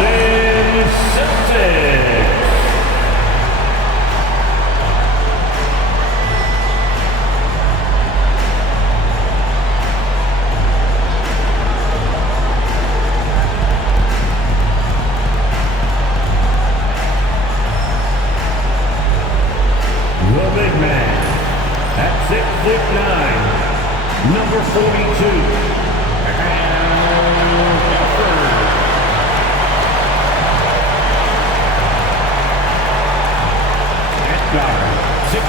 Celtics. The big man at 6'9", number 42. At guard, 6'4",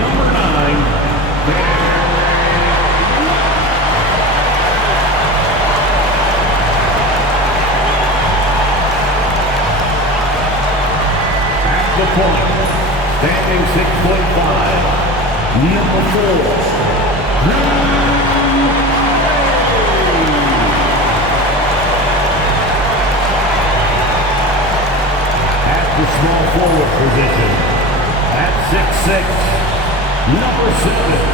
number 9. At the point. Standing 6'5", number 4. At the small forward position, at 6'6", number 7.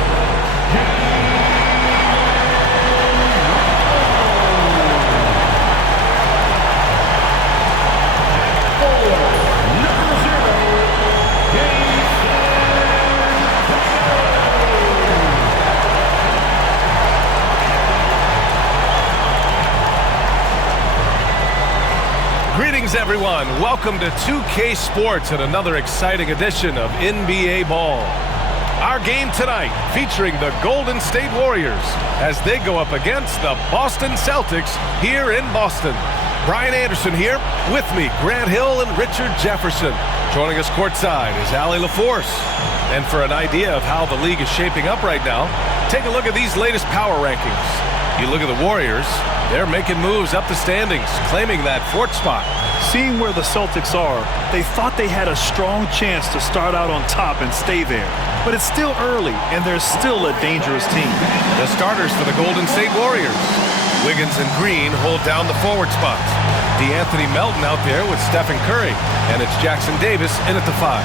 Greetings, everyone. Welcome to 2K Sports and another exciting edition of NBA Ball. Our game tonight featuring the Golden State Warriors as they go up against the Boston Celtics here in Boston. Brian Anderson here, with me, Grant Hill and Richard Jefferson. Joining us courtside is Allie LaForce. And for an idea of how the league is shaping up right now, take a look at these latest power rankings. You look at the Warriors, they're making moves up the standings, claiming that fourth spot. Seeing where the Celtics are, they thought they had a strong chance to start out on top and stay there. But it's still early, and they're still a dangerous team. The starters for the Golden State Warriors. Wiggins and Green hold down the forward spots. DeAnthony Melton out there with Stephen Curry, and it's Jackson Davis in at the 5.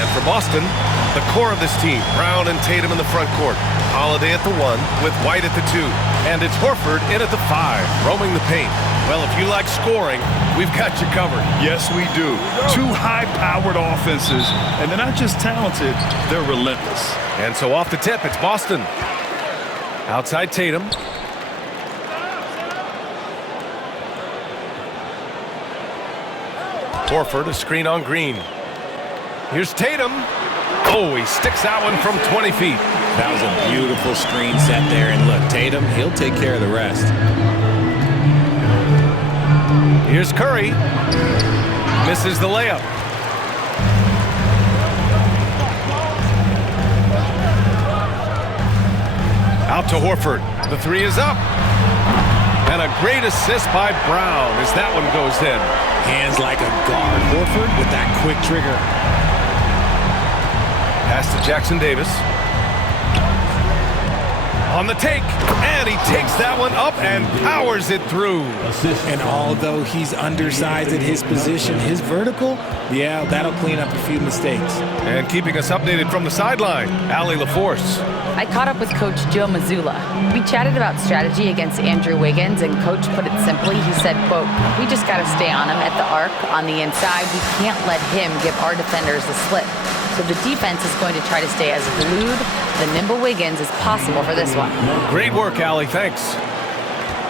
And for Boston, the core of this team, Brown and Tatum in the front court. Holiday at the 1 with White at the 2. And it's Horford in at the 5, roaming the paint. Well, if you like scoring, we've got you covered. Yes, we do. Two high-powered offenses, and they're not just talented, they're relentless. And so off the tip, it's Boston. Outside Tatum. Horford, a screen on Green. Here's Tatum. Oh, he sticks that one from 20 feet. That was a beautiful screen set there. And look, Tatum, he'll take care of the rest. Here's Curry. Misses the layup. Out to Horford. The 3 is up. And a great assist by Brown as that one goes in. Hands like a guard. Horford with that quick trigger. Pass to Jackson Davis. On the take, and he takes that one up and powers it through. And although he's undersized at his position, his vertical, yeah, that'll clean up a few mistakes. And keeping us updated from the sideline, Allie LaForce. I caught up with Coach Joe Mazzulla. We chatted about strategy against Andrew Wiggins, and Coach put it simply. He said, quote, "We just got to stay on him at the arc, on the inside. We can't let him give our defenders the slip. So the defense is going to try to stay as glued, the nimble Wiggins, as possible for this one." Great work, Allie. Thanks.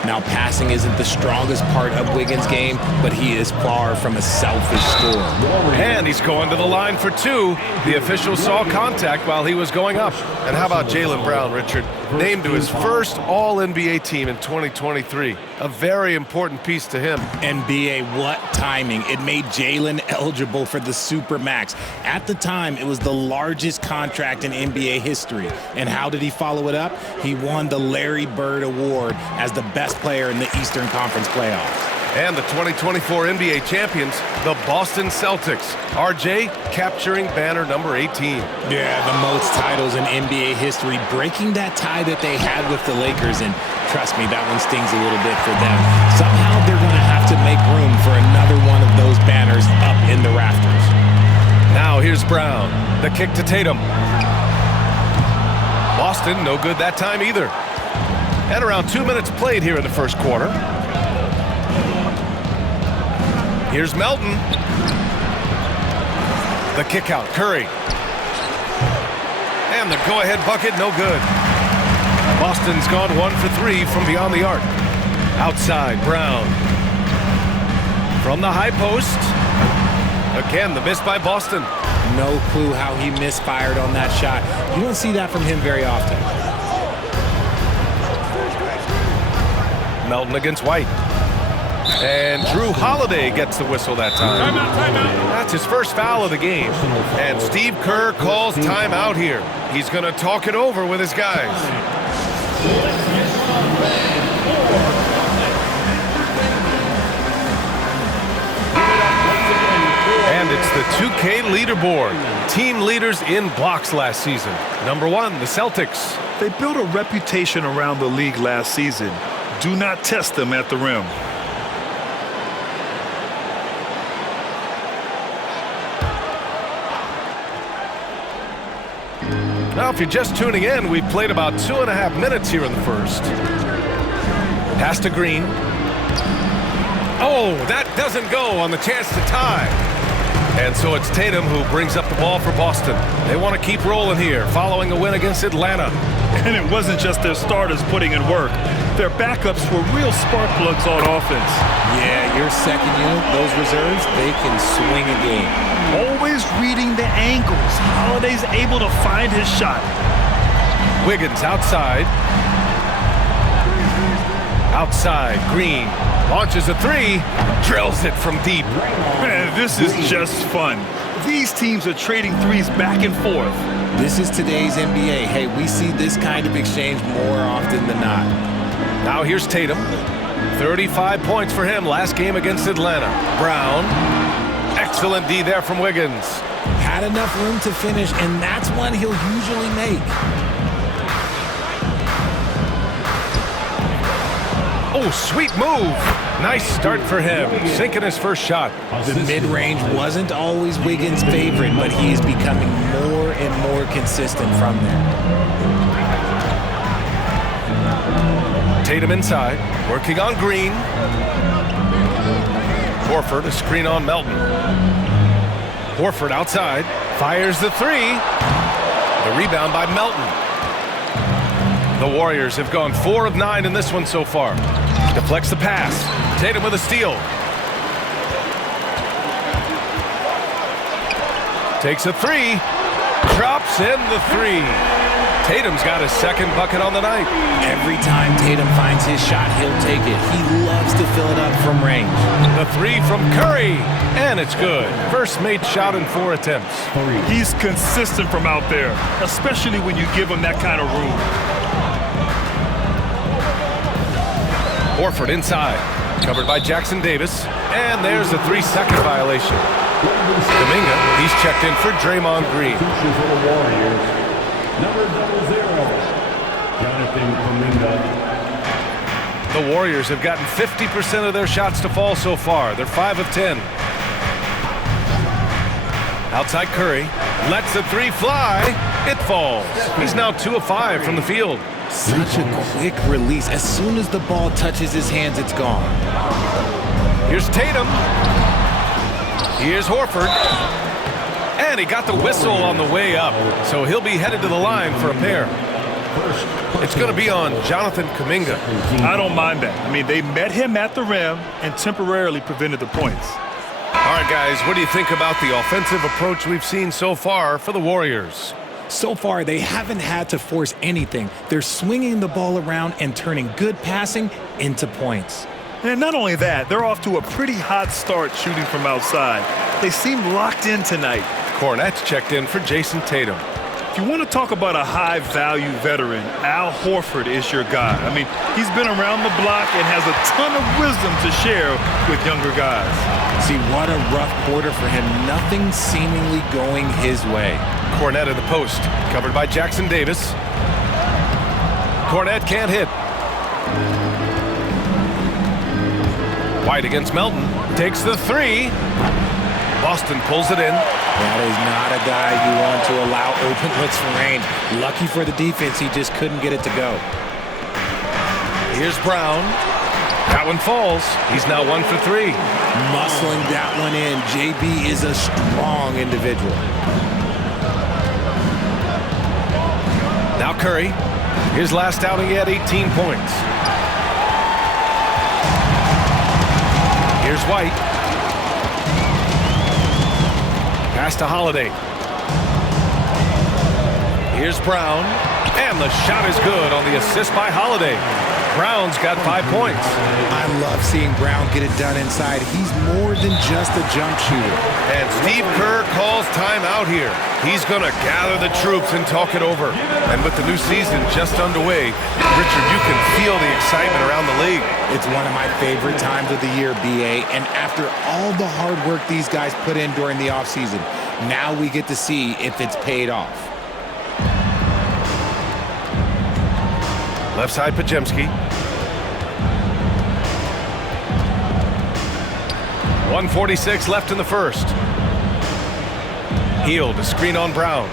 Now, passing isn't the strongest part of Wiggins' game, but he is far from a selfish scorer. And he's going to the line for 2. The official saw contact while he was going up. And how about Jaylen Brown, Richard? Named to his first All-NBA team in 2023. A very important piece to him. NBA, what timing. It made Jaylen eligible for the Supermax. At the time, it was the largest contract in NBA history. And how did he follow it up? He won the Larry Bird Award as the best player in the Eastern Conference playoffs. And the 2024 NBA champions, the Boston Celtics. RJ capturing banner number 18. Yeah, the most titles in NBA history, breaking that tie that they had with the Lakers. And trust me, that one stings a little bit for them. Somehow they're going to have to make room for another one of those banners up in the rafters. Now here's Brown. The kick to Tatum. Boston, no good that time either. And around 2 minutes played here in the first quarter. Here's Melton. The kick out, Curry. And the go-ahead bucket, no good. Boston's gone 1 for 3 from beyond the arc. Outside, Brown. From the high post. Again, the miss by Boston. No clue how he misfired on that shot. You don't see that from him very often. Melton against White. And Drew Holiday gets the whistle that time. That's his first foul of the game. And Steve Kerr calls timeout here. He's going to talk it over with his guys. And it's the 2K leaderboard. Team leaders in blocks last season. Number 1, the Celtics. They built a reputation around the league last season. Do not test them at the rim. Now, if you're just tuning in, we've played about 2.5 minutes here in the first. Pass to Green. Oh, that doesn't go on the chance to tie. And so it's Tatum who brings up the ball for Boston. They want to keep rolling here, following a win against Atlanta. And it wasn't just their starters putting in work. Their backups were real spark plugs on offense. Yeah, your second unit, those reserves, they can swing a game. Always reading the angles. Holiday's able to find his shot. Wiggins outside. Outside, Green launches a 3, drills it from deep. Man, this is just fun. These teams are trading threes back and forth. This is today's NBA. Hey, we see this kind of exchange more often than not. Now here's Tatum. 35 points for him last game against Atlanta. Brown. Excellent D there from Wiggins. Had enough room to finish, and that's one he'll usually make. Oh, sweet move. Nice start for him. Sinking his first shot. The mid-range wasn't always Wiggins' favorite, but he is becoming more and more consistent from there. Tatum inside, working on Green. Horford, a screen on Melton. Horford outside, fires the 3. The rebound by Melton. The Warriors have gone 4 of 9 in this one so far. Deflects the pass. Tatum with a steal. Takes a 3. Drops in the 3. Tatum's got his second bucket on the night. Every time Tatum finds his shot, he'll take it. He loves to fill it up from range. The 3 from Curry. And it's good. First made shot in 4 attempts. He's consistent from out there, especially when you give him that kind of room. Horford inside, covered by Jackson Davis, and there's a 3-second violation. Kuminga, he's checked in for Draymond Green. For the Warriors, number 00, Jonathan Kuminga. The Warriors have gotten 50% of their shots to fall so far. They're 5 of 10. Outside Curry, lets the 3 fly. It falls. He's now 2 of 5 from the field. Such a quick release. As soon as the ball touches his hands, it's gone. Here's Tatum. Here's Horford. And he got the whistle on the way up, so he'll be headed to the line for a pair. It's going to be on Jonathan Kuminga. I don't mind that. I mean, they met him at the rim and temporarily prevented the points. All right, guys, what do you think about the offensive approach we've seen so far for the Warriors? So far, they haven't had to force anything. They're swinging the ball around and turning good passing into points. And not only that, they're off to a pretty hot start shooting from outside. They seem locked in tonight. Cornette's checked in for Jason Tatum. If you want to talk about a high-value veteran, Al Horford is your guy. I mean, he's been around the block and has a ton of wisdom to share with younger guys. See, what a rough quarter for him. Nothing seemingly going his way. Cornette in the post, covered by Jackson Davis. Cornette can't hit. White against Melton, takes the 3. Boston pulls it in. That is not a guy you want to allow open looks from range. Lucky for the defense, he just couldn't get it to go. Here's Brown. That one falls. He's now 1 for 3. Muscling that one in. JB is a strong individual. Now Curry. His last outing, he had 18 points. Here's White. Pass to Holiday. Here's Brown. And the shot is good on the assist by Holiday. Brown's got 5 points. I love seeing Brown get it done inside. He's more than just a jump shooter. And Steve Kerr calls timeout here. He's going to gather the troops and talk it over. And with the new season just underway, Richard, you can feel the excitement around the league. It's one of my favorite times of the year, BA. And after all the hard work these guys put in during the offseason, now we get to see if it's paid off. Left side, Pajemski. 1:46 left in the first. Hield, a screen on Brown.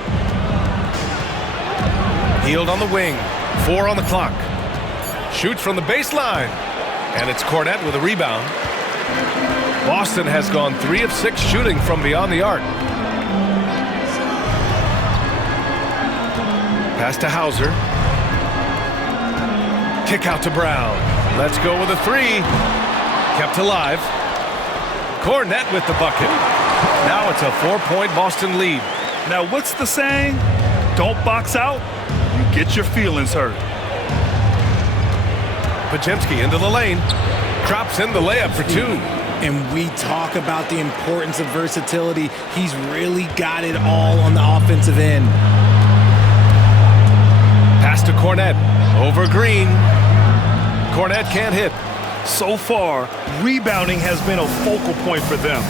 Hield on the wing. 4 on the clock. Shoots from the baseline. And it's Cornette with a rebound. Boston has gone 3 of 6 shooting from beyond the arc. Pass to Hauser. Kick out to Brown. Let's go with a 3. Kept alive. Cornette with the bucket. Now it's a 4-point Boston lead. Now, what's the saying? Don't box out, you get your feelings hurt. Pajemski into the lane. Drops in the layup for 2. And we talk about the importance of versatility. He's really got it all on the offensive end. Pass to Cornette. Over Green. Cornette can't hit. So far, rebounding has been a focal point for them.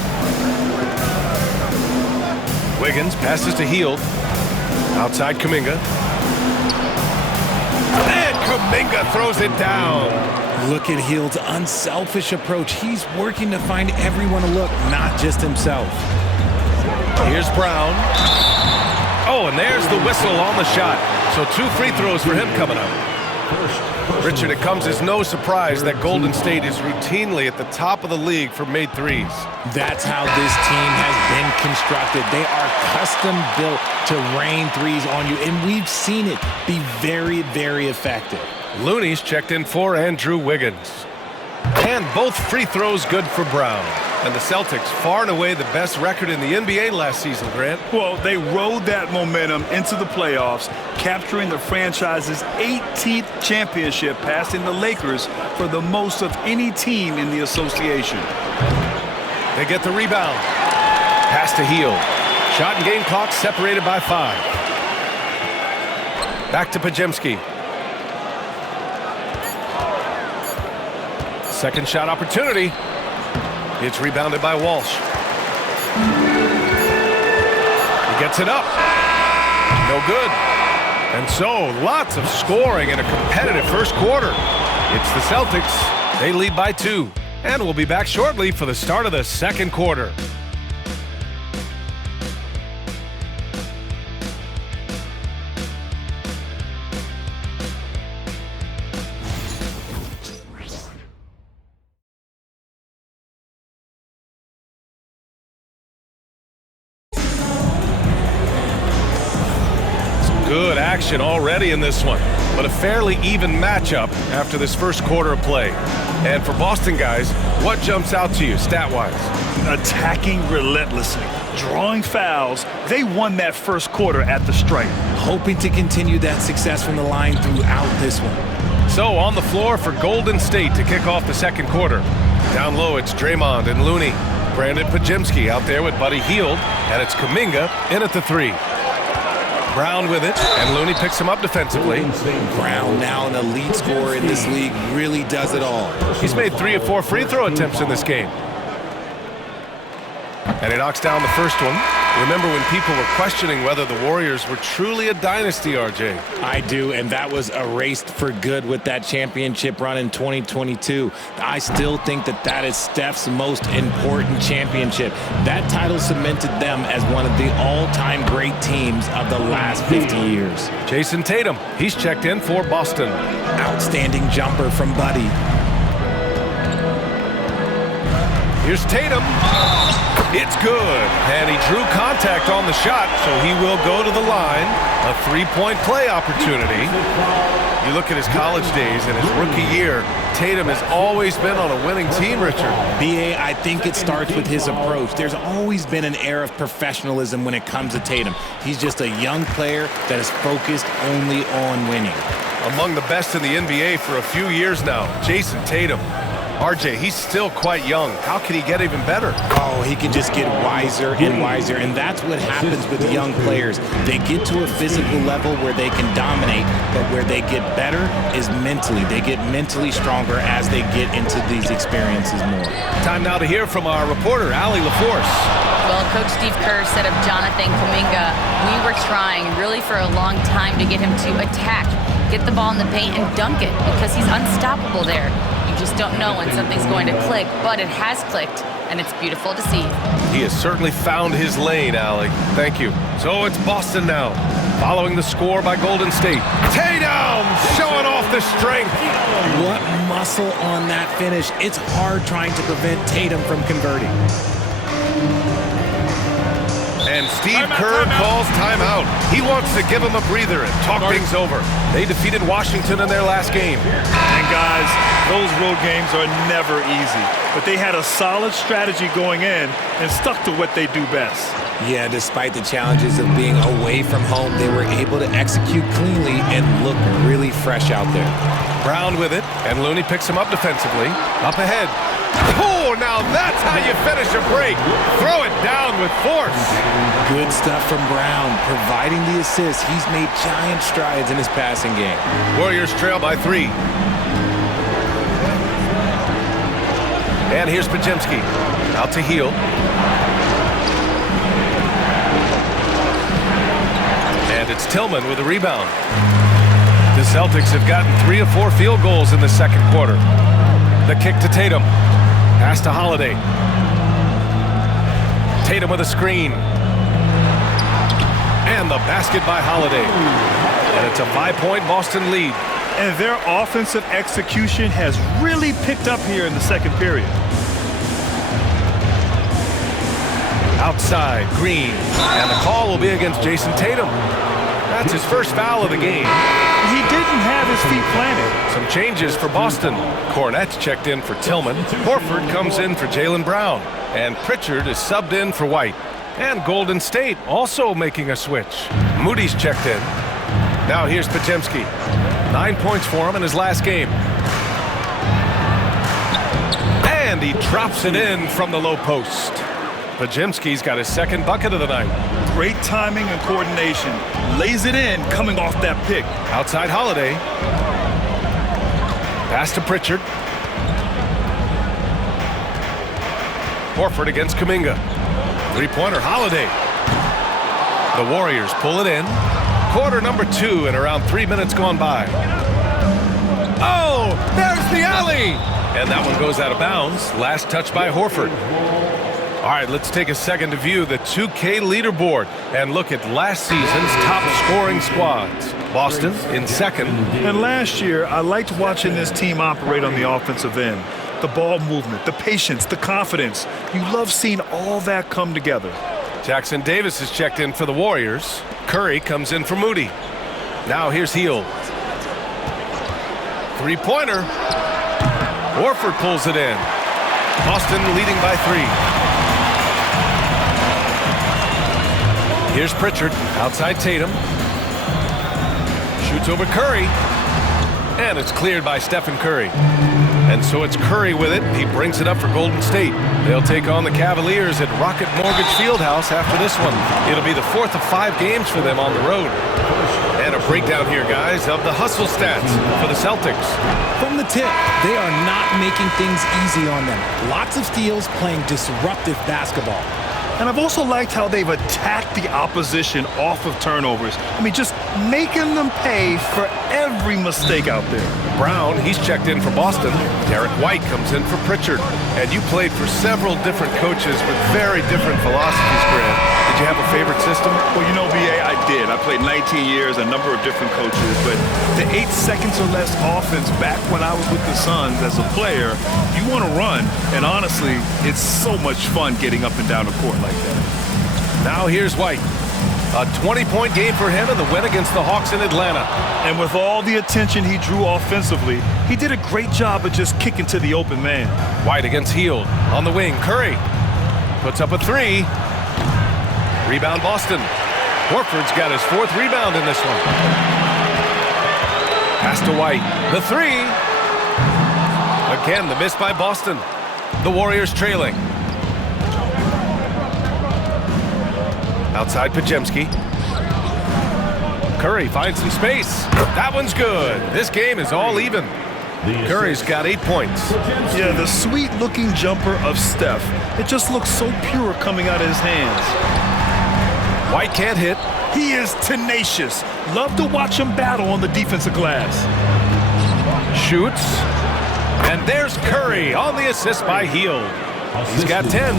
Wiggins passes to Hield. Outside Kuminga. And Kuminga throws it down. Look at Hield's unselfish approach. He's working to find everyone to look, not just himself. Here's Brown. Oh, and there's the whistle on the shot. So 2 free throws for him coming up. Richard, it comes as no surprise that Golden State is routinely at the top of the league for made threes. That's how this team has been constructed. They are custom built to rain threes on you, and we've seen it be very, very effective. Looney's checked in for Andrew Wiggins. And both free throws good for Brown. And the Celtics far and away the best record in the NBA last season, Grant. Well, they rode that momentum into the playoffs, capturing the franchise's 18th championship, passing the Lakers for the most of any team in the association. They get the rebound. Pass to Hield. Shot and game clock separated by 5. Back to Pajemski. Second shot opportunity. It's rebounded by Walsh. He gets it up. No good. And so, lots of scoring in a competitive first quarter. It's the Celtics. They lead by 2. And we'll be back shortly for the start of the second quarter. Good action already in this one, but a fairly even matchup after this first quarter of play. And for Boston guys, what jumps out to you stat-wise? Attacking relentlessly, drawing fouls. They won that first quarter at the stripe. Hoping to continue that success from the line throughout this one. So on the floor for Golden State to kick off the second quarter. Down low, it's Draymond and Looney. Brandon Pajemski out there with Buddy Hield, and it's Kuminga in at the 3. Brown with it, and Looney picks him up defensively. Brown, now an elite scorer in this league, really does it all. He's made 3 of 4 free throw attempts in this game. And he knocks down the first one. Remember when people were questioning whether the Warriors were truly a dynasty, RJ? I do, and that was erased for good with that championship run in 2022. I still think that that is Steph's most important championship. That title cemented them as one of the all-time great teams of the last 50 years. Jason Tatum, he's checked in for Boston. Outstanding jumper from Buddy. Here's Tatum. It's good. And he drew contact on the shot, so he will go to the line. A three-point play opportunity. You look at his college days and his rookie year, Tatum has always been on a winning team, Richard. B.A., I think it starts with his approach. There's always been an air of professionalism when it comes to Tatum. He's just a young player that is focused only on winning. Among the best in the NBA for a few years now, Jason Tatum. RJ, he's still quite young. How can he get even better? Oh, he can just get wiser and wiser, and that's what happens with young players. They get to a physical level where they can dominate, but where they get better is mentally. They get mentally stronger as they get into these experiences more. Time now to hear from our reporter, Allie LaForce. Well, Coach Steve Kerr said of Jonathan Kuminga, we were trying really for a long time to get him to attack, get the ball in the paint and dunk it because he's unstoppable there. You just don't know when something's going to click, but it has clicked, and it's beautiful to see. He has certainly found his lane, Allie. Thank you. So it's Boston now, following the score by Golden State. Tatum showing off the strength. What muscle on that finish. It's hard trying to prevent Tatum from converting. And Steve Kerr calls timeout. He wants to give him a breather and talk things over. They defeated Washington in their last game. And guys, those road games are never easy. But they had a solid strategy going in and stuck to what they do best. Yeah, despite the challenges of being away from home, they were able to execute cleanly and look really fresh out there. Brown with it, and Looney picks him up defensively. Up ahead. Oh, now that's how you finish a break. Throw it down with force. Good stuff from Brown, providing the assist. He's made giant strides in his passing game. Warriors trail by 3. And here's Pajemski. Out to Heel. And it's Tillman with a rebound. The Celtics have gotten 3 of 4 field goals in the second quarter. The kick to Tatum. Pass to Holiday. Tatum with a screen. And the basket by Holiday. And it's a 5-point Boston lead. And their offensive execution has really picked up here in the second period. Outside, Green. And the call will be against Jason Tatum. That's his first foul of the game. He didn't have his feet planted. Some changes for Boston. Cornette's checked in for Tillman. Horford comes in for Jaylen Brown. And Pritchard is subbed in for White. And Golden State also making a switch. Moody's checked in. Now here's Pajemski. 9 points for him in his last game. And he drops it in from the low post. Pajemski's got his second bucket of the night. Great timing and coordination. Lays it in coming off that pick. Outside Holiday. Pass to Pritchard. Horford against Kuminga. Three-pointer Holiday. The Warriors pull it in. Quarter number 2 and around 3 minutes gone by. Oh, there's the alley! And that one goes out of bounds. Last touch by Horford. All right, let's take a second to view the 2K leaderboard and look at last season's top scoring squads. Boston in second. And last year, I liked watching this team operate on the offensive end. The ball movement, the patience, the confidence. You love seeing all that come together. Jackson Davis is checked in for the Warriors. Curry comes in for Moody. Now here's Heel. Three-pointer. Horford pulls it in. Boston leading by 3. Here's Pritchard, outside Tatum. Shoots over Curry. And it's cleared by Stephen Curry. And so it's Curry with it. He brings it up for Golden State. They'll take on the Cavaliers at Rocket Mortgage Fieldhouse after this one. It'll be the 4th of 5 games for them on the road. And a breakdown here, guys, of the hustle stats for the Celtics. From the tip, they are not making things easy on them. Lots of steals, playing disruptive basketball. And I've also liked how they've attacked the opposition off of turnovers. I mean, just making them pay for every mistake out there. Brown, he's checked in for Boston. Derek White comes in for Pritchard. And you played for several different coaches with very different philosophies, Grant. Did you have a favorite system? Well, you know, BA, I did. I played 19 years, a number of different coaches, but the 8 seconds or less offense back when I was with the Suns as a player, you want to run, and honestly, it's so much fun getting up and down the court like that. Now here's White. A 20-point game for him in the win against the Hawks in Atlanta. And with all the attention he drew offensively, he did a great job of just kicking to the open man. White against Hield. On the wing, Curry puts up a 3. Rebound Boston. Horford's got his 4th rebound in this one. Pass to White. The 3. Again, the miss by Boston. The Warriors trailing. Outside Pajemski. Curry finds some space. That one's good. This game is all even. Curry's got 8 points. Yeah, the sweet-looking jumper of Steph. It just looks so pure coming out of his hands. White can't hit. He is tenacious. Love to watch him battle on the defensive glass. Shoots. And there's Curry on the assist by Hield. He's got 10.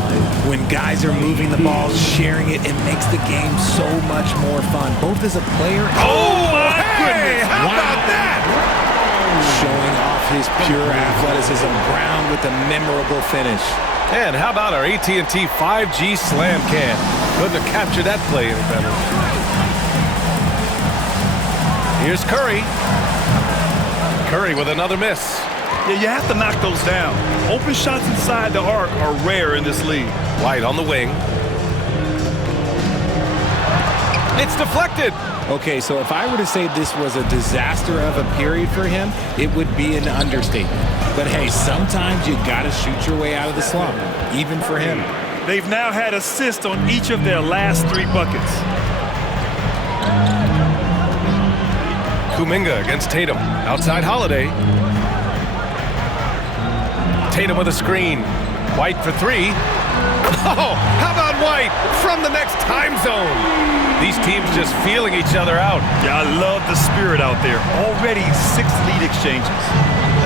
When guys are moving the ball, sharing it, it makes the game so much more fun, both as a player and Oh, my goodness! How about that? showing off his pure athleticism. Brown with a memorable finish. And how about our AT&T 5G slam cam? Couldn't have captured that play any better. Here's Curry. Curry with another miss. Yeah, you have to knock those down. Open shots inside the arc are rare in this league. White on the wing. It's deflected. Okay, so if I were to say this was a disaster of a period for him, it would be an understatement. But hey, sometimes you gotta shoot your way out of the slump, even for him. They've now had assists on each of their last 3 buckets. Kuminga against Tatum. Outside Holiday. Tatum with a screen. White for 3. Oh, how about White from the next time zone? These teams just feeling each other out. Yeah, I love the spirit out there. Already 6 lead exchanges.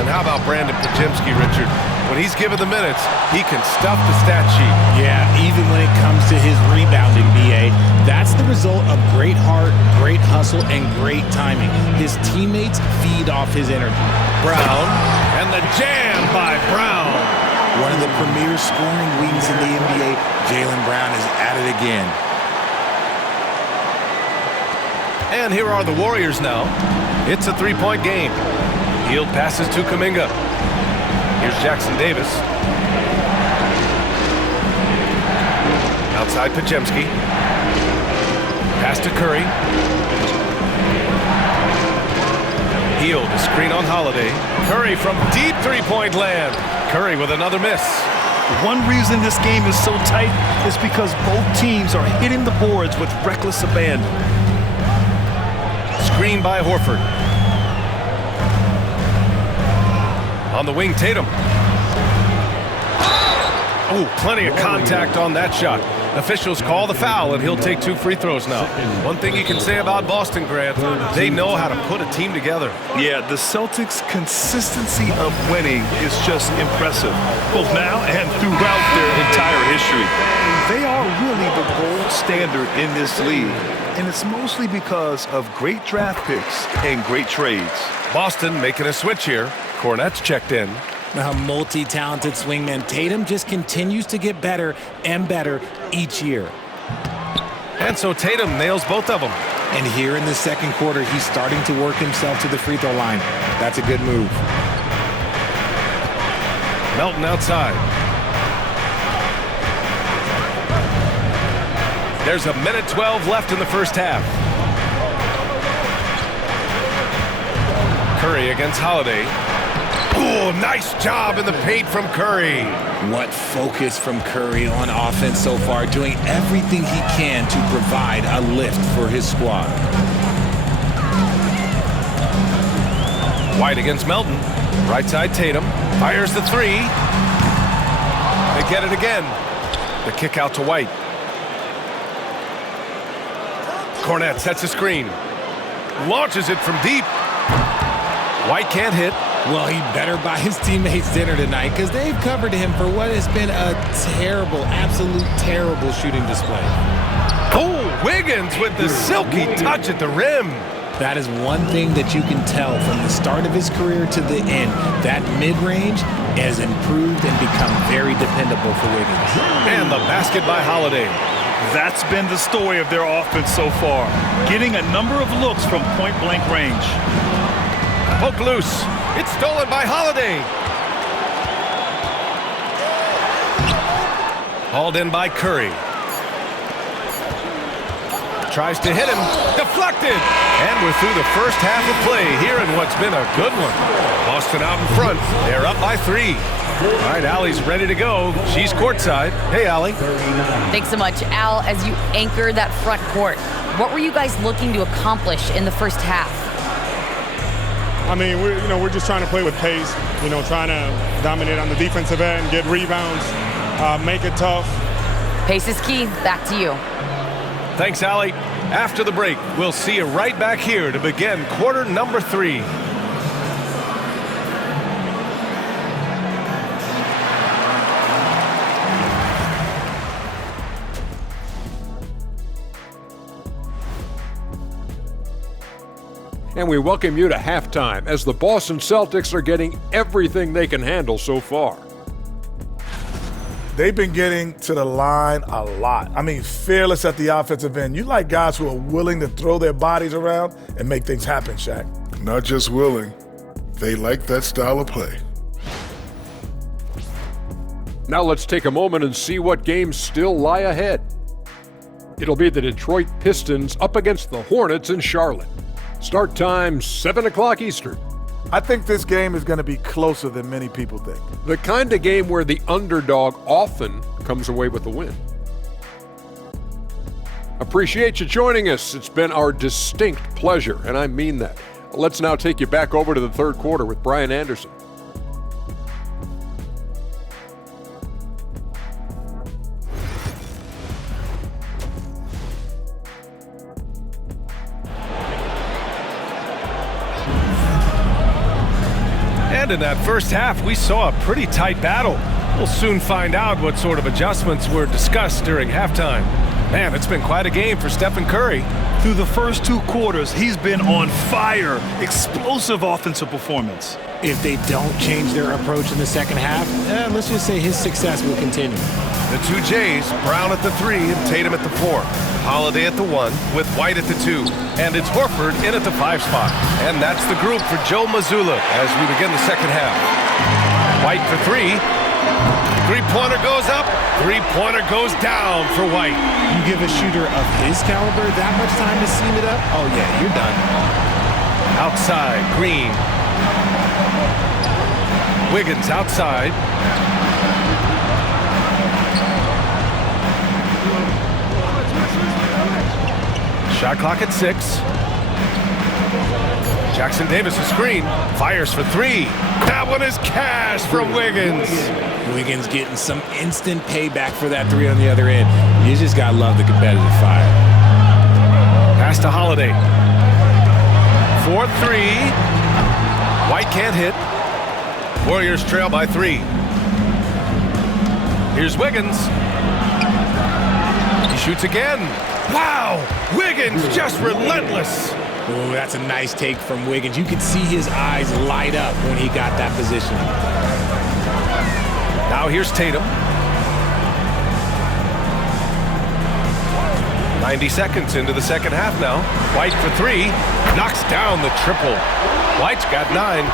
And how about Brandon Pajemski, Richard? When he's given the minutes, he can stuff the stat sheet. Yeah, even when it comes to his rebounding, BA, that's the result of great heart, great hustle, and great timing. His teammates feed off his energy. Brown, and the jam by Brown. One of the premier scoring wings in the NBA, Jaylen Brown is at it again. And here are the Warriors now. It's a 3-point game. Hield passes to Kuminga. Here's Jackson Davis. Outside Pajemski. Pass to Curry. Hield, a screen on Holiday. Curry from deep 3-point land. Curry with another miss. One reason this game is so tight is because both teams are hitting the boards with reckless abandon. Screen by Horford. On the wing, Tatum. Oh, plenty of contact on that shot. Officials call the foul, and he'll take 2 free throws now. One thing you can say about Boston, Grant, they know how to put a team together. Yeah, the Celtics' consistency of winning is just impressive, both now and throughout their entire history. They are really the gold standard in this league, and it's mostly because of great draft picks and great trades. Boston making a switch here. Cornette's checked in. A multi-talented swingman, Tatum just continues to get better and better each year. And so Tatum nails both of them. And here in the second quarter, he's starting to work himself to the free throw line. That's a good move. Melton outside. There's a minute 12 left in the first half. Curry against Holiday. Oh, nice job in the paint from Curry. What focus from Curry on offense so far, doing everything he can to provide a lift for his squad. White against Melton. Right side Tatum. Fires the 3. They get it again. The kick out to White. Cornet sets a screen. Launches it from deep. White can't hit. Well, he better buy his teammates dinner tonight because they've covered him for what has been a terrible, absolute terrible shooting display. Oh, Wiggins with the silky touch at the rim. That is one thing that you can tell from the start of his career to the end. That mid-range has improved and become very dependable for Wiggins. And the basket by Holiday. That's been the story of their offense so far, getting a number of looks from point-blank range. Poke loose. It's stolen by Holiday. Hauled in by Curry. Tries to hit him. Deflected. And we're through the first half of play here in what's been a good one. Boston out in front. They're up by 3. All right, Allie's ready to go. She's courtside. Hey, Allie. Thanks so much, Al. As you anchor that front court, what were you guys looking to accomplish in the first half? I mean, we're just trying to play with pace, trying to dominate on the defensive end, get rebounds, make it tough. Pace is key. Back to you. Thanks, Allie. After the break, we'll see you right back here to begin quarter number 3. And we welcome you to halftime as the Boston Celtics are getting everything they can handle so far. They've been getting to the line a lot. I mean, fearless at the offensive end. You like guys who are willing to throw their bodies around and make things happen, Shaq. Not just willing, they like that style of play. Now let's take a moment and see what games still lie ahead. It'll be the Detroit Pistons up against the Hornets in Charlotte. Start time 7 o'clock Eastern. I think this game is going to be closer than many people think. The kind of game where the underdog often comes away with the win. Appreciate you joining us. It's been our distinct pleasure, and I mean that. Let's now take you back over to the third quarter with Brian Anderson. And in that first half, we saw a pretty tight battle. We'll soon find out what sort of adjustments were discussed during halftime. Man, it's been quite a game for Stephen Curry. Through the first 2 quarters, he's been on fire. Explosive offensive performance. If they don't change their approach in the second half, let's just say his success will continue. The 2 Jays, Brown at the 3 and Tatum at the 4. Holiday at the 1 with White at the 2. And it's Horford in at the 5 spot. And that's the group for Joe Mazzulla as we begin the second half. White for 3. Three-pointer goes up. Three-pointer goes down for White. You give a shooter of his caliber that much time to seam it up? Oh, yeah, you're done. Outside, Green. Wiggins outside. Shot clock at 6. Jackson Davis a screen. Fires for 3. That one is cash from Wiggins. Wiggins getting some instant payback for that 3 on the other end. You just got to love the competitive fire. Pass to Holiday. 4-3. White can't hit. Warriors trail by 3. Here's Wiggins. He shoots again. Wow! Wiggins just relentless. Oh, that's a nice take from Wiggins. You could see his eyes light up when he got that position. Now here's Tatum. 90 seconds into the second half now. White for 3. Knocks down the triple. White's got 9.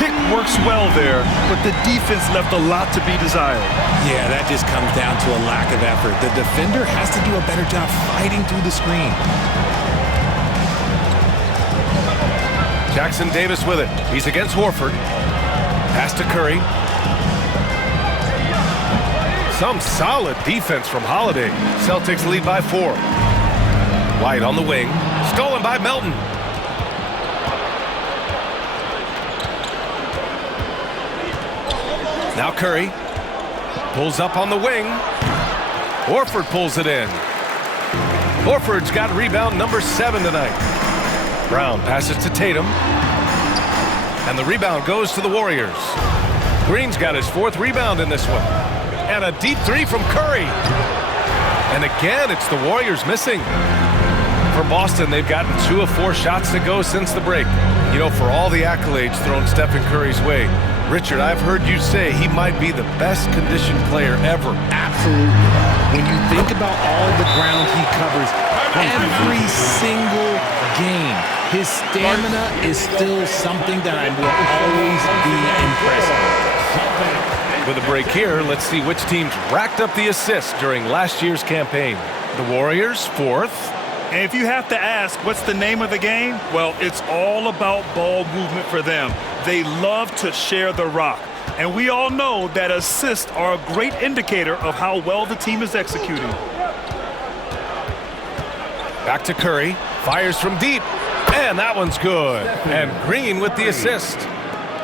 Pick works well there, but the defense left a lot to be desired. Yeah, that just comes down to a lack of effort. The defender has to do a better job fighting through the screen. Jackson Davis with it. He's against Horford. Pass to Curry. Some solid defense from Holiday. Celtics lead by 4. White on the wing. Stolen by Melton. Now Curry pulls up on the wing. Horford pulls it in. Horford's got rebound number 7 tonight. Brown passes to Tatum. And the rebound goes to the Warriors. Green's got his 4th rebound in this one. And a deep 3 from Curry. And again, it's the Warriors missing. For Boston, they've gotten 2 of 4 shots to go since the break. You know, for all the accolades thrown Stephen Curry's way, Richard, I've heard you say he might be the best conditioned player ever. Absolutely. When you think about all the ground he covers every single game, his stamina is still something that I will always be impressed with. With a break here, let's see which teams racked up the assists during last year's campaign. The Warriors, 4th. And if you have to ask, what's the name of the game? Well, it's all about ball movement for them. They love to share the rock. And we all know that assists are a great indicator of how well the team is executing. Back to Curry. Fires from deep. And that one's good. And Green with the assist.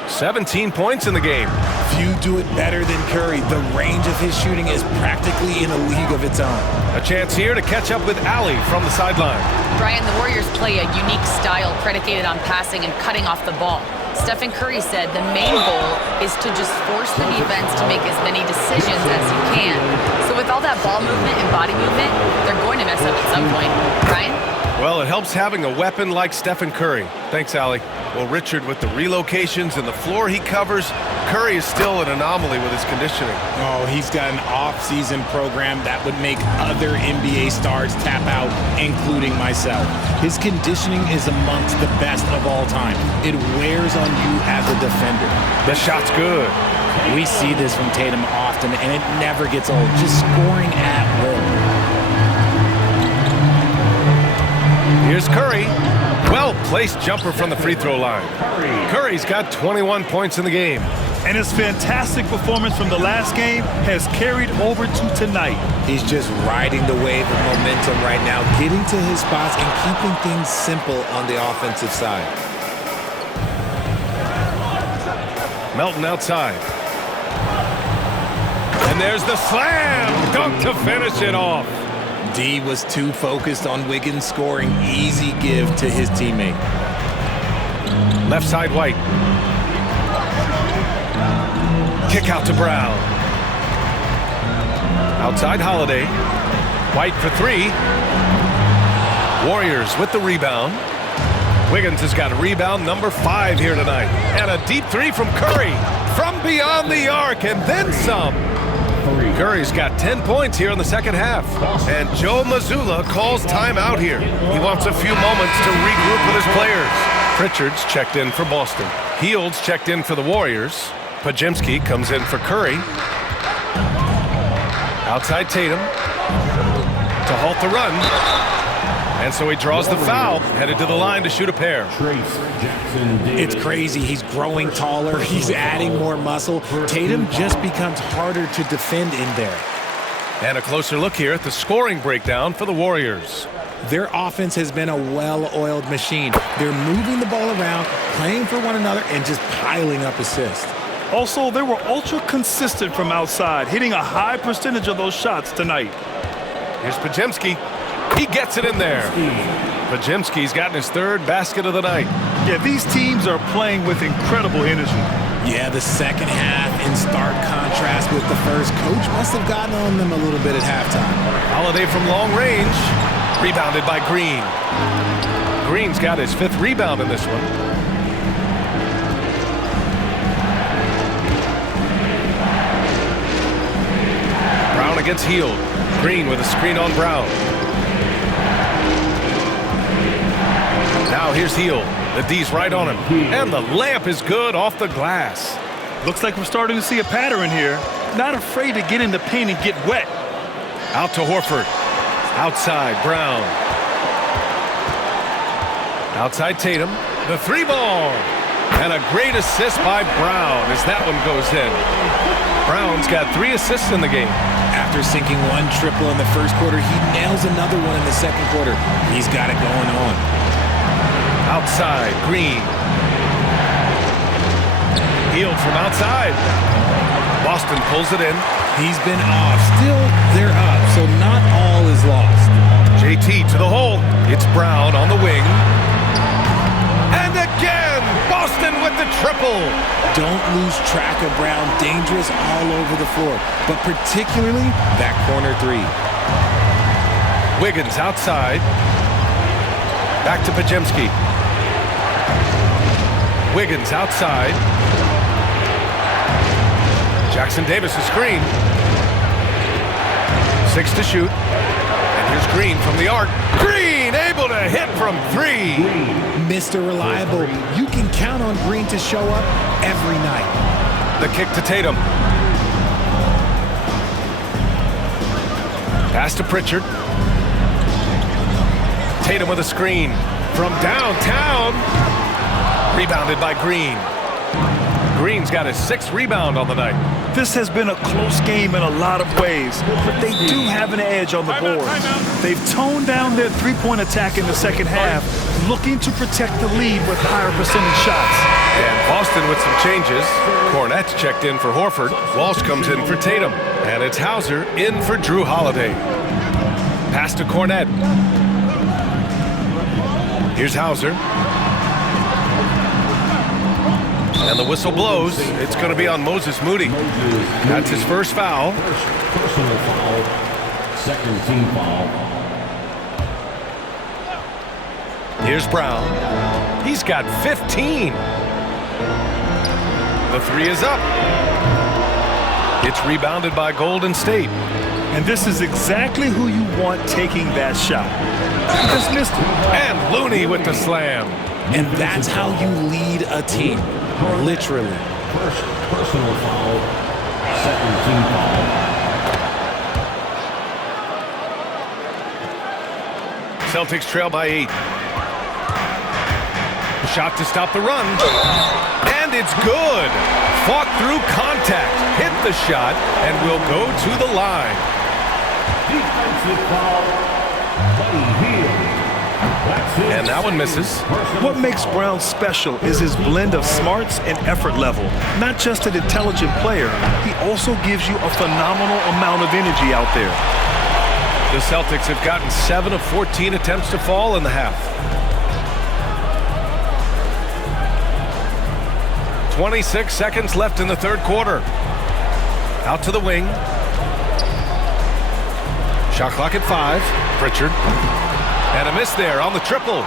17 points in the game. Few do it better than Curry. The range of his shooting is practically in a league of its own. A chance here to catch up with Allie from the sideline. Brian, the Warriors play a unique style predicated on passing and cutting off the ball. Stephen Curry said the main goal is to just force the defense to make as many decisions as you can. So with all that ball movement and body movement, they're going to mess up at some point. Brian? Well, it helps having a weapon like Stephen Curry. Thanks, Allie. Well, Richard, with the relocations and the floor he covers, Curry is still an anomaly with his conditioning. Oh, he's got an off-season program that would make other NBA stars tap out, including myself. His conditioning is amongst the best of all time. It wears on you as a defender. The shot's good. We see this from Tatum often, and it never gets old. Just scoring at will. Here's Curry. Well-placed jumper from the free throw line. Curry's got 21 points in the game. And his fantastic performance from the last game has carried over to tonight. He's just riding the wave of momentum right now, getting to his spots and keeping things simple on the offensive side. Melton outside. And there's the slam dunk to finish it off. D was too focused on Wiggins scoring. Easy give to his teammate. Left side, White. Kick out to Brown. Outside, Holiday. White for 3. Warriors with the rebound. Wiggins has got rebound number 5 here tonight. And a deep 3 from Curry. From beyond the arc and then some. Curry's got 10 points here in the second half. And Joe Mazzulla calls timeout here. He wants a few moments to regroup with his players. Pritchard's checked in for Boston. Heald's checked in for the Warriors. Pajemski comes in for Curry. Outside Tatum to halt the run. And so he draws the foul, headed to the line to shoot a pair. It's crazy. He's growing taller. He's adding more muscle. Tatum just becomes harder to defend in there. And a closer look here at the scoring breakdown for the Warriors. Their offense has been a well-oiled machine. They're moving the ball around, playing for one another, and just piling up assists. Also, they were ultra consistent from outside, hitting a high percentage of those shots tonight. Here's Pajemski. He gets it in there. Pajemski's gotten his 3rd basket of the night. Yeah, these teams are playing with incredible energy. Yeah, the second half in stark contrast with the first. Coach must have gotten on them a little bit at halftime. Holiday from long range. Rebounded by Green. Green's got his 5th rebound in this one. Brown against Hield. Green with a screen on Brown. Now here's Hield. The D's right on him. And the layup is good off the glass. Looks like we're starting to see a pattern here. Not afraid to get in the paint and get wet. Out to Horford. Outside, Brown. Outside Tatum. The 3-ball. And a great assist by Brown as that one goes in. Brown's got 3 assists in the game. After sinking 1 triple in the first quarter, he nails another one in the second quarter. He's got it going on. Outside, Green. Hield from outside. Boston pulls it in. He's been off. Still, they're up, so not all is lost. JT to the hole. It's Brown on the wing. And again, Boston with the triple. Don't lose track of Brown. Dangerous all over the floor, but particularly that corner three. Wiggins outside. Back to Pajemski. Wiggins outside. Jackson Davis a screen. 6 to shoot. And here's Green from the arc. Green able to hit from 3. Mr. Reliable. You can count on Green to show up every night. The kick to Tatum. Pass to Pritchard. Tatum with a screen from downtown. Rebounded by Green. Green's got his 6th rebound on the night. This has been a close game in a lot of ways, but they do have an edge on the board. They've toned down their three-point attack in the second half, looking to protect the lead with higher percentage shots. And Boston with some changes. Cornette checked in for Horford. Walsh comes in for Tatum. And it's Hauser in for Drew Holiday. Pass to Cornette. Here's Hauser. And the whistle blows. It's going to be on Moses Moody. That's his first foul. Personal foul. Second team foul. Here's Brown. He's got 15. The 3 is up. It's rebounded by Golden State. And this is exactly who you want taking that shot. He just missed it. And Looney with the slam. And that's how you lead a team. Literally. First personal foul. Second team foul. Celtics trail by 8. Shot to stop the run. And it's good. Fought through contact. Hit the shot and will go to the line. Defensive foul. Buddy Hield. And that one misses. What makes Brown special is his blend of smarts and effort level. Not just an intelligent player, he also gives you a phenomenal amount of energy out there. The Celtics have gotten 7 of 14 attempts to fall in the half. 26 seconds left in the third quarter. Out to the wing. Shot clock at 5. Pritchard. And a miss there on the triple.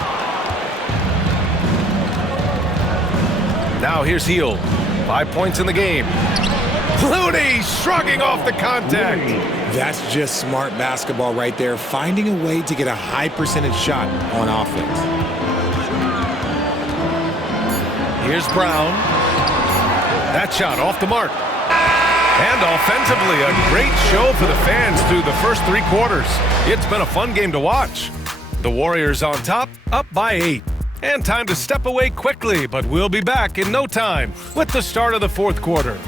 Now here's Hield. 5 points in the game. Looney shrugging off the contact. That's just smart basketball right there, finding a way to get a high percentage shot on offense. Here's Brown. That shot off the mark. And offensively, a great show for the fans through the first 3 quarters. It's been a fun game to watch. The Warriors on top, up by 8. And time to step away quickly, but we'll be back in no time with the start of the fourth quarter.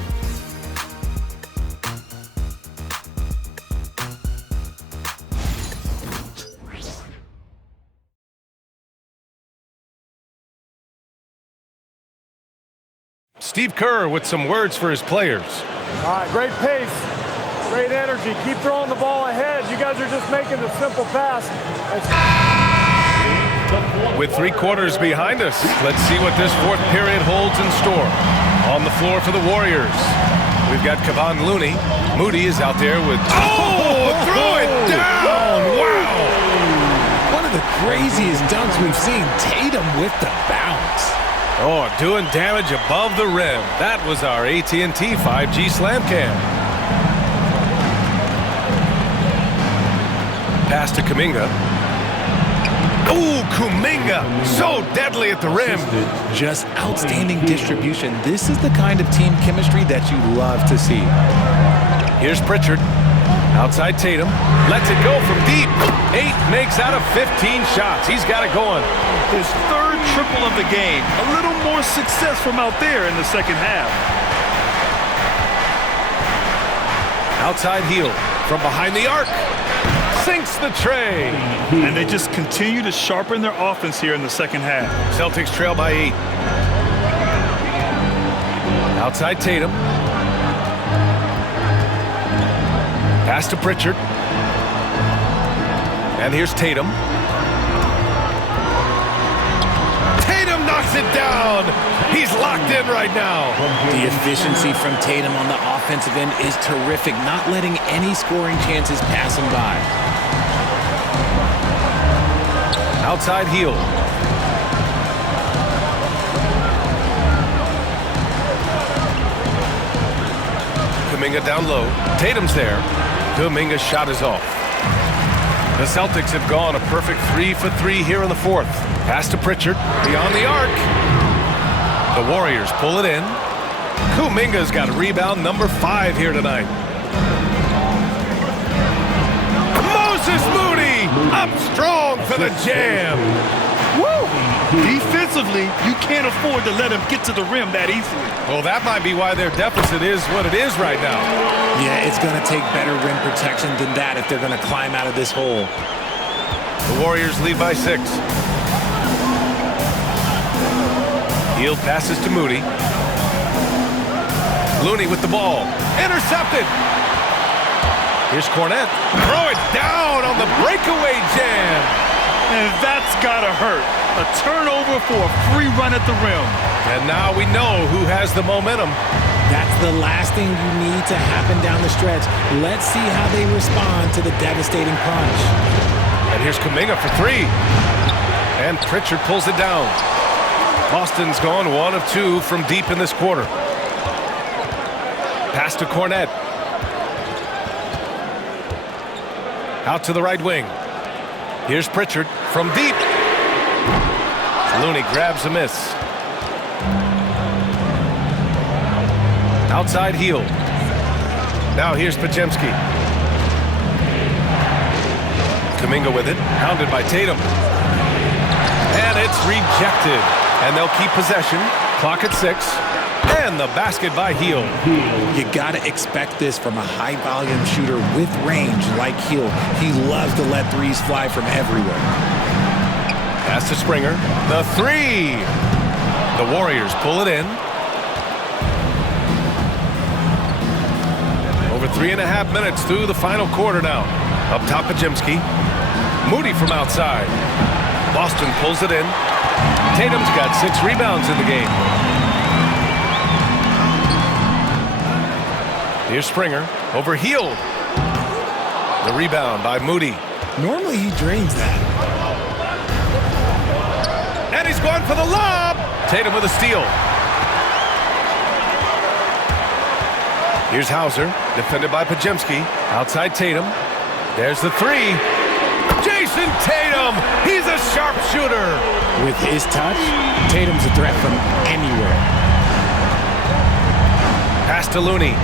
Steve Kerr with some words for his players. All right, great pace, great energy. Keep throwing the ball ahead. You guys are just making the simple pass. With 3 quarters behind us, let's see what this fourth period holds in store. On the floor for the Warriors, we've got Kevon Looney. Moody is out there with... Oh! Throw it down! Wow! One of the craziest dunks we've seen. Tatum with the bounce. Oh, doing damage above the rim. That was our AT&T 5G Slam Cam. Pass to Kuminga. Ooh, Kuminga, so deadly at the rim. Just outstanding distribution. This is the kind of team chemistry that you love to see. Here's Pritchard. Outside Tatum. Lets it go from deep. 8 makes out of 15 shots. He's got it going. His 3rd triple of the game. A little more success from out there in the second half. Outside Hield from behind the arc. Sinks the tray. And they just continue to sharpen their offense here in the second half. Celtics trail by 8. Outside Tatum. Pass to Pritchard. And here's Tatum. Tatum knocks it down. He's locked in right now. The efficiency from Tatum on the offensive end is terrific, not letting any scoring chances pass him by. Outside heel. Kuminga down low. Tatum's there. Kuminga's shot is off. The Celtics have gone a perfect 3 for 3 here in the fourth. Pass to Pritchard, beyond the arc. The Warriors pull it in. Kuminga's got rebound number 5 here tonight. Moses Moody up strong for the jam. Woo! Defensively, you can't afford to let him get to the rim that easily. Well, that might be why their deficit is what it is right now. Yeah, it's going to take better rim protection than that if they're going to climb out of this hole. The Warriors lead by 6. Hield passes to Moody. Looney with the ball. Intercepted. Here's Cornette. Throw it down on the breakaway jam. And that's gotta hurt. A turnover for a free run at the rim. And now we know who has the momentum. That's the last thing you need to happen down the stretch. Let's see how they respond to the devastating punch. And here's Kuminga for 3. And Pritchard pulls it down. Boston's gone 1 of 2 from deep in this quarter. Pass to Cornette. Out to the right wing. Here's Pritchard from deep. Looney grabs a miss. Outside heel. Now here's Podziemski. Kuminga with it. Hounded by Tatum. And it's rejected. And they'll keep possession. Clock at 6. And the basket by Hield. You got to expect this from a high-volume shooter with range like Hield. He loves to let threes fly from everywhere. Pass to Springer. The 3. The Warriors pull it in. Over 3.5 minutes through the final quarter now. Up top, Podziemski. Moody from outside. Boston pulls it in. Tatum's got 6 rebounds in the game. Here's Springer over Hield. The rebound by Moody. Normally he drains that. And he's going for the lob. Tatum with a steal. Here's Hauser, defended by Podziemski. Outside Tatum. There's the 3. Jason Tatum. He's a sharpshooter. With his touch, Tatum's a threat from anywhere. Pass to Looney.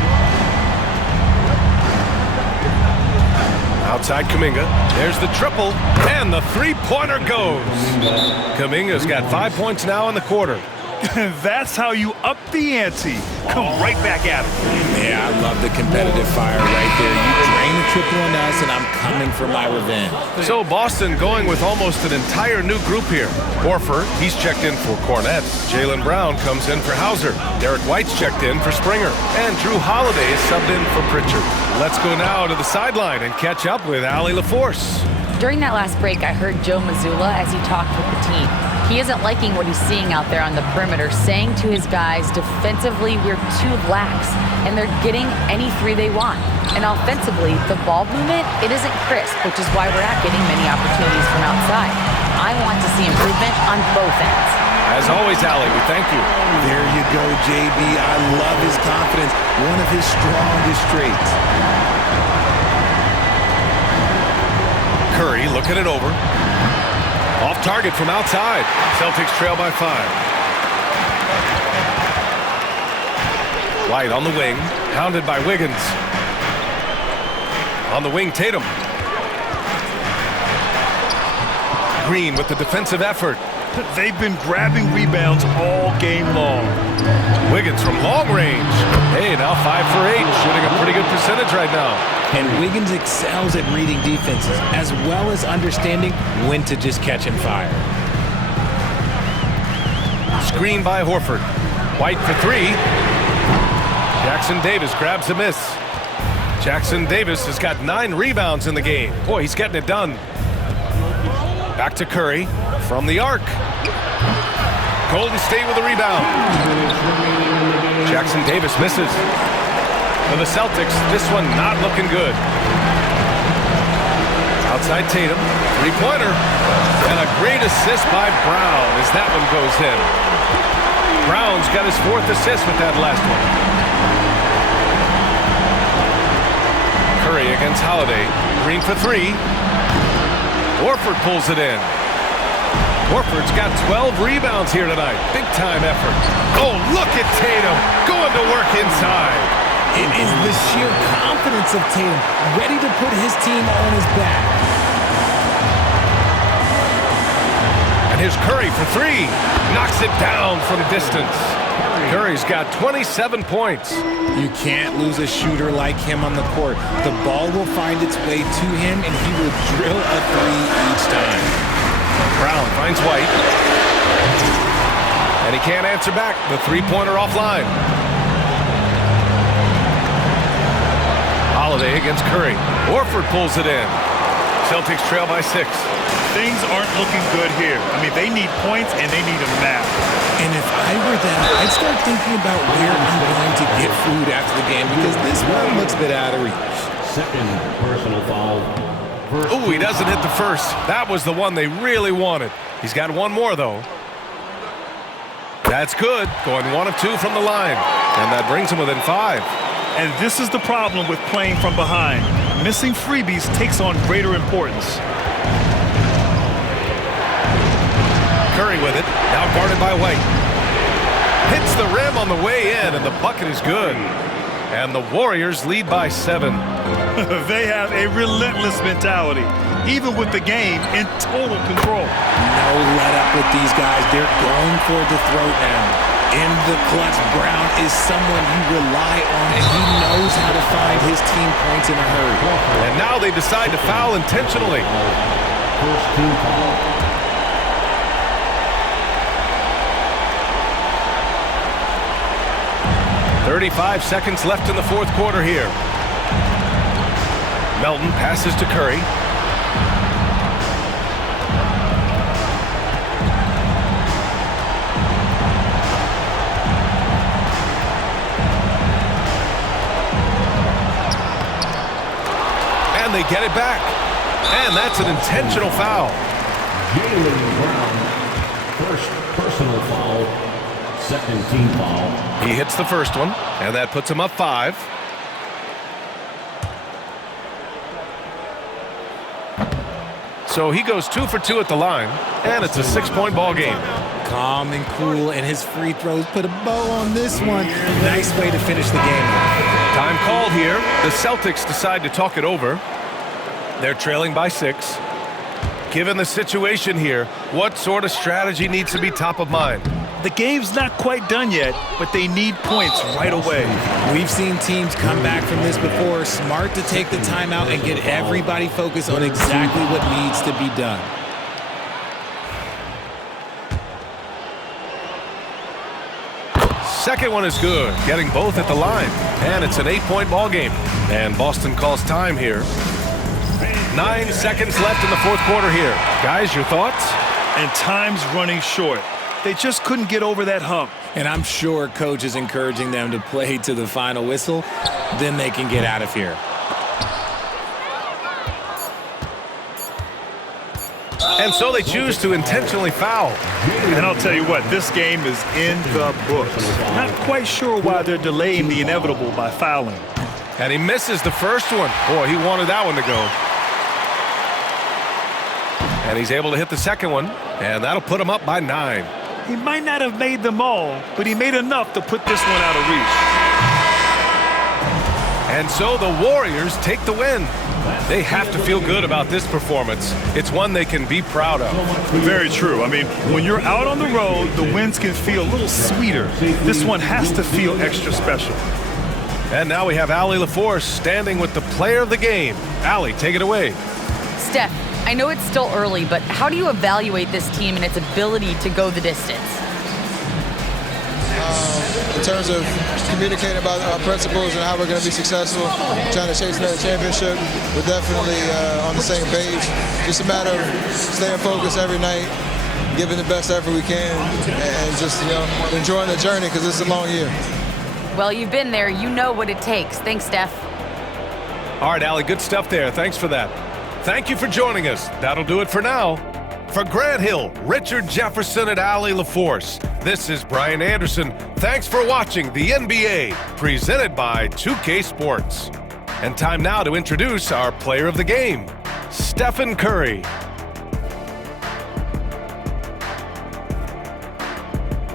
Outside Kuminga. There's the triple. And the 3-pointer goes. Kuminga's got 5 points now in the quarter. That's how you up the ante. Come right back at him. Yeah, I love the competitive fire right there. You drain the triple on us, and I'm coming for my revenge. So Boston going with almost an entire new group here. Horford, he's checked in for Cornette. Jaylen Brown comes in for Hauser. Derek White's checked in for Springer. And Drew Holiday is subbed in for Pritchard. Let's go now to the sideline and catch up with Allie LaForce. During that last break, I heard Joe Mazzulla as he talked with the team. He isn't liking what he's seeing out there on the perimeter, saying to his guys, defensively, we're too lax, and they're getting any 3 they want. And offensively, the ball movement, it isn't crisp, which is why we're not getting many opportunities from outside. I want to see improvement on both ends. As always, Allie, we thank you. There you go, JB. I love his confidence. One of his strongest traits. Curry looking it over. Off target from outside. Celtics trail by 5. White on the wing, hounded by Wiggins. On the wing, Tatum. Green with the defensive effort. They've been grabbing rebounds all game long. Wiggins from long range. Hey, now 5 for 8, shooting a pretty good percentage right now. And Wiggins excels at reading defenses, as well as understanding when to just catch and fire. Screen by Horford. White for 3. Jackson Davis grabs a miss. Jackson Davis has got 9 rebounds in the game. Boy, he's getting it done. Back to Curry from the arc. Golden State with a rebound. Jackson Davis misses. For the Celtics, this one not looking good. Outside Tatum, three-pointer. And a great assist by Brown as that one goes in. Brown's got his 4th assist with that last one. Curry against Holiday. Green for 3. Horford pulls it in. Horford's got 12 rebounds here tonight. Big-time effort. Oh, look at Tatum going to work inside. It is the sheer confidence of Tatum, ready to put his team on his back. And here's Curry for 3. Knocks it down from distance. Curry's got 27 points. You can't lose a shooter like him on the court. The ball will find its way to him, and he will drill a 3 each time. Brown finds White. And he can't answer back. The three-pointer offline. Holiday against Curry. Horford pulls it in. Celtics trail by 6. Things aren't looking good here. I mean, they need points and they need a map. And if I were them, I'd start thinking about where I'm going to get food after the game because this one looks a bit out of reach. Second personal foul. Oh, he doesn't hit the first. That was the one they really wanted. He's got one more, though. That's good. Going 1 of 2 from the line. And that brings him within 5. And this is the problem with playing from behind. Missing freebies takes on greater importance. Curry with it. Now guarded by White. Hits the rim on the way in, and the bucket is good. And the Warriors lead by 7. They have a relentless mentality, even with the game in total control. No let up with these guys. They're going for the throat now. In the clutch, Brown is someone you rely on, and he knows how to find his team points in a hurry. And now they decide to foul intentionally. First team foul. 35 seconds left in the 4th quarter here. Melton passes to Curry. And they get it back. And that's an intentional foul. Jaylen Brown, first personal foul. Second team foul. He hits the first one, and that puts him up 5. So he goes 2 for 2 at the line, and it's a 6-point ball game. Calm and cool, and his free throws put a bow on this one. Nice way to finish the game. Time called here. The Celtics decide to talk it over. They're trailing by 6. Given the situation here, what sort of strategy needs to be top of mind? The game's not quite done yet, but they need points right away. We've seen teams come back from this before. Smart to take the timeout and get everybody focused on exactly what needs to be done. Second one is good, getting both at the line. And it's an 8-point ball game. And Boston calls time here. 9 seconds left in the 4th quarter here. Guys, your thoughts? And time's running short. They just couldn't get over that hump. And I'm sure coach is encouraging them to play to the final whistle. Then they can get out of here. And so they choose to intentionally foul. And I'll tell you what, this game is in the books. Not quite sure why they're delaying the inevitable by fouling. And he misses the first one. Boy, he wanted that one to go. And he's able to hit the second one, and that'll put him up by 9. He might not have made them all, but he made enough to put this one out of reach. And so the Warriors take the win. They have to feel good about this performance. It's one they can be proud of. Very true. I mean, when you're out on the road, the wins can feel a little sweeter. This one has to feel extra special. And now we have Allie LaForce standing with the player of the game. Allie, take it away. Steph, I know it's still early, but how do you evaluate this team and its ability to go the distance? in terms of communicating about our principles and how we're going to be successful, trying to chase another championship, we're definitely on the same page. Just a matter of staying focused every night, giving the best effort we can, and just enjoying the journey because it's a long year. Well, you've been there. You know what it takes. Thanks, Steph. All right, Allie, good stuff there. Thanks for that. Thank you for joining us. That'll do it for now. For Grant Hill, Richard Jefferson, and Allie LaForce, this is Brian Anderson. Thanks for watching the NBA, presented by 2K Sports. And time now to introduce our player of the game, Stephen Curry.